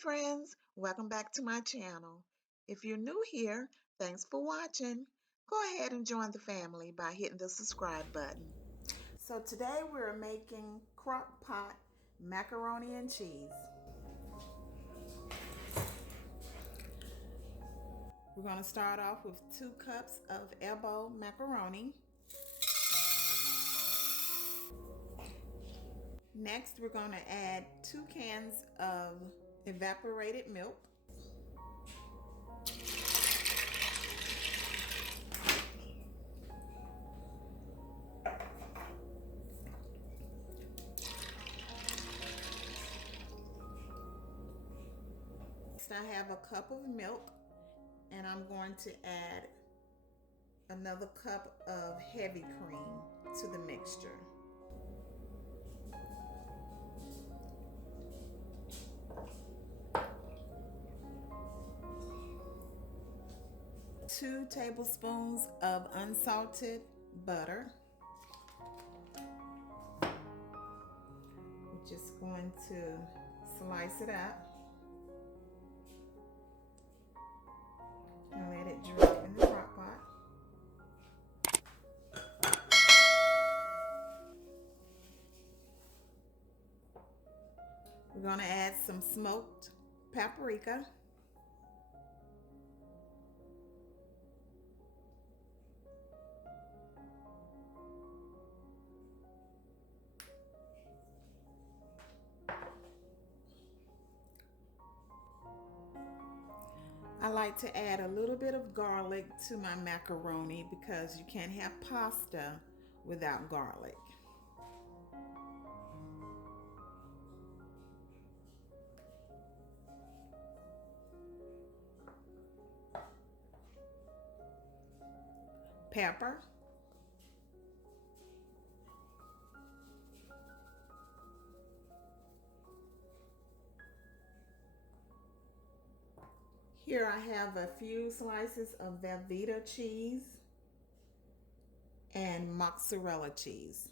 friends, welcome back to my channel. If you're new here, thanks for watching. Go ahead and join the family by hitting the subscribe button. So today we're making crock pot macaroni and cheese. We're going to start off with 2 cups of Elbow Macaroni. Next, we're going to add 2 cans of evaporated milk. Next, I have a cup of milk, and I'm going to add another cup of heavy cream to the mixture. Two tablespoons of unsalted butter. We're just going to slice it up and let it drip in the crock pot. We're going to add some smoked paprika. I like to add a little bit of garlic to my macaroni because you can't have pasta without garlic. Pepper. Here I have a few slices of Velveeta cheese and Mozzarella cheese.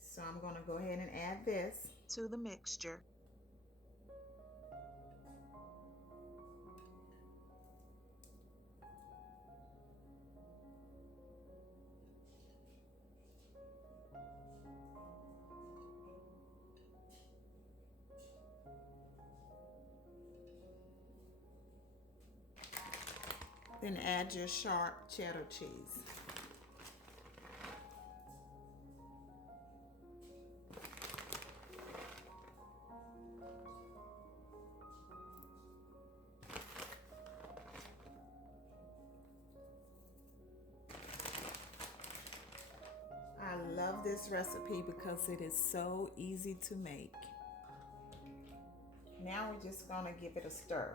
So I'm going to go ahead and add this to the mixture. Then add your Sharpe cheddar cheese. I love this recipe because it is so easy to make. Now we're just going to give it a stir.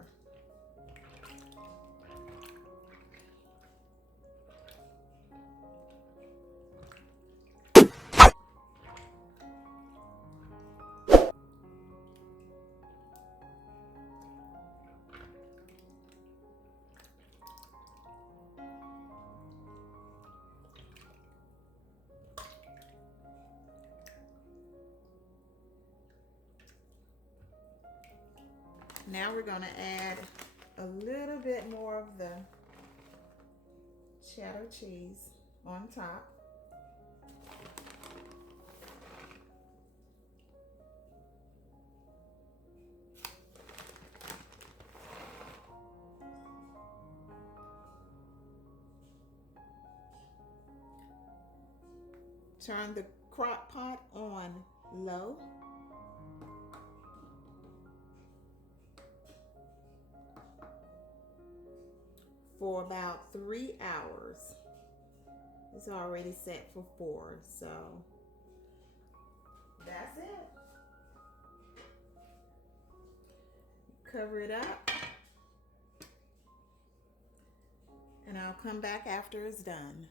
Now we're going to add a little bit more of the cheddar cheese on top. Turn the crock pot on low. For about 3 hours. It's already set for 4, so that's it. Cover it up, and I'll come back after it's done.